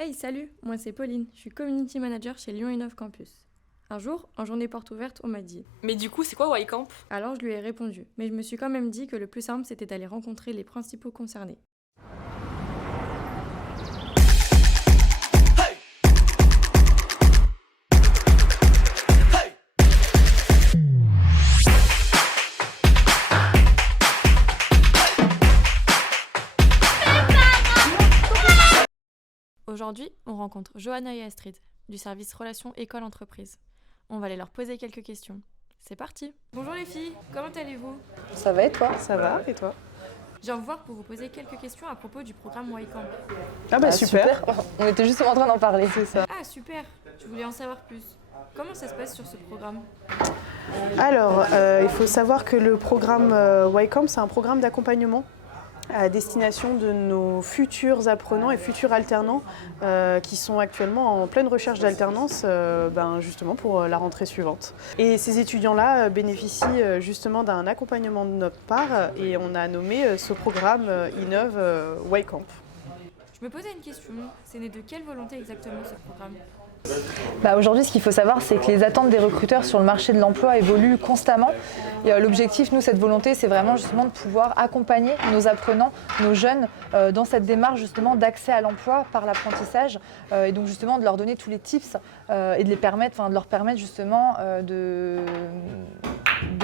Hey, salut, moi c'est Pauline, je suis community manager chez Lyon Innov Campus. Un jour, en journée porte ouverte, on m'a dit. Mais du coup, c'est quoi YCamp? Alors je lui ai répondu, mais je me suis quand même dit que le plus simple c'était d'aller rencontrer les principaux concernés. Aujourd'hui, on rencontre Johanna et Astrid, du service Relations École-Entreprise. On va aller leur poser quelques questions. C'est parti. Bonjour les filles, comment allez-vous? Ça va et toi? Ça va, et toi? Je viens vous voir pour vous poser quelques questions à propos du programme YCamp. Ah bah Ah, super. On était juste en train d'en parler. C'est ça. Ah super, je voulais en savoir plus. Comment ça se passe sur ce programme? Alors, il faut savoir que le programme YCamp, c'est un programme d'accompagnement à destination de nos futurs apprenants et futurs alternants qui sont actuellement en pleine recherche d'alternance justement pour la rentrée suivante. Et ces étudiants-là bénéficient justement d'un accompagnement de notre part et on a nommé ce programme Innov YCamp. Je me posais une question, c'est né de quelle volonté exactement ce programme? Aujourd'hui, ce qu'il faut savoir, c'est que les attentes des recruteurs sur le marché de l'emploi évoluent constamment. Et l'objectif, nous, cette volonté, c'est vraiment justement de pouvoir accompagner nos apprenants, nos jeunes, dans cette démarche justement d'accès à l'emploi par l'apprentissage. Et donc justement de leur donner tous les tips et de leur permettre justement de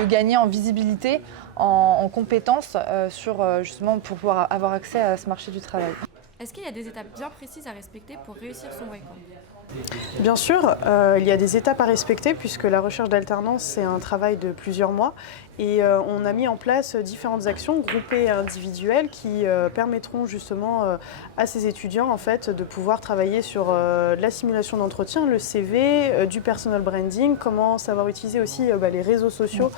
gagner en visibilité, en compétences justement pour pouvoir avoir accès à ce marché du travail. Est-ce qu'il y a des étapes bien précises à respecter pour réussir son YCamp? Bien sûr, il y a des étapes à respecter puisque la recherche d'alternance, c'est un travail de plusieurs mois et on a mis en place différentes actions groupées et individuelles qui permettront justement à ces étudiants en fait, de pouvoir travailler sur de la simulation d'entretien, le CV, du personal branding, comment savoir utiliser aussi les réseaux sociaux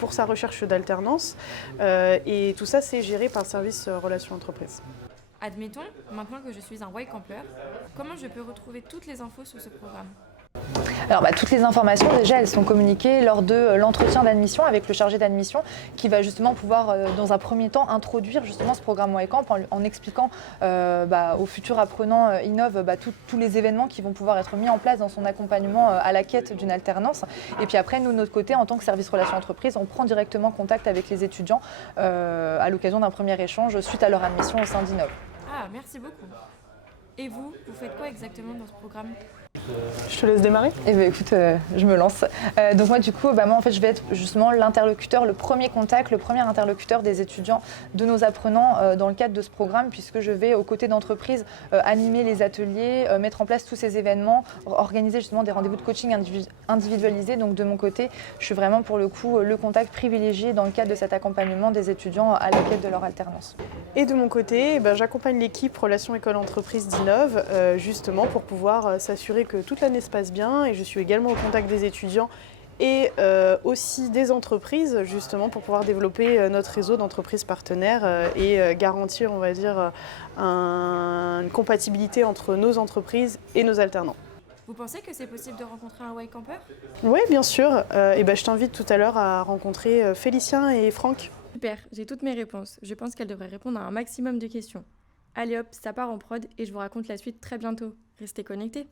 pour sa recherche d'alternance et tout ça, c'est géré par le service Relations Entreprises. Admettons, maintenant que je suis un YCampeur, comment je peux retrouver toutes les infos sur ce programme? Toutes les informations, déjà, elles sont communiquées lors de l'entretien d'admission avec le chargé d'admission qui va justement pouvoir, dans un premier temps, introduire justement ce programme YCamp en expliquant aux futurs apprenants Innov tous les événements qui vont pouvoir être mis en place dans son accompagnement à la quête d'une alternance. Et puis après, nous, de notre côté, en tant que service relations entreprises, on prend directement contact avec les étudiants à l'occasion d'un premier échange suite à leur admission au sein d'Innov. Ah, merci beaucoup. Et vous faites quoi exactement dans ce programme? Je te laisse démarrer. Eh bien écoute, je me lance. Donc moi du coup, moi en fait je vais être justement l'interlocuteur, le premier contact, le premier interlocuteur des étudiants, de nos apprenants dans le cadre de ce programme puisque je vais aux côtés d'entreprises animer les ateliers, mettre en place tous ces événements, organiser justement des rendez-vous de coaching individualisés. Donc de mon côté, je suis vraiment pour le coup le contact privilégié dans le cadre de cet accompagnement des étudiants à la quête de leur alternance. Et de mon côté, j'accompagne l'équipe Relations École-Entreprise d'Innov justement pour pouvoir s'assurer que toute l'année se passe bien et je suis également au contact des étudiants et aussi des entreprises justement pour pouvoir développer notre réseau d'entreprises partenaires et garantir, on va dire, une compatibilité entre nos entreprises et nos alternants. Vous pensez que c'est possible de rencontrer un YCampeur? Oui, bien sûr. Je t'invite tout à l'heure à rencontrer Félicien et Franck. Super, j'ai toutes mes réponses. Je pense qu'elle devrait répondre à un maximum de questions. Allez hop, ça part en prod et je vous raconte la suite très bientôt. Restez connectés.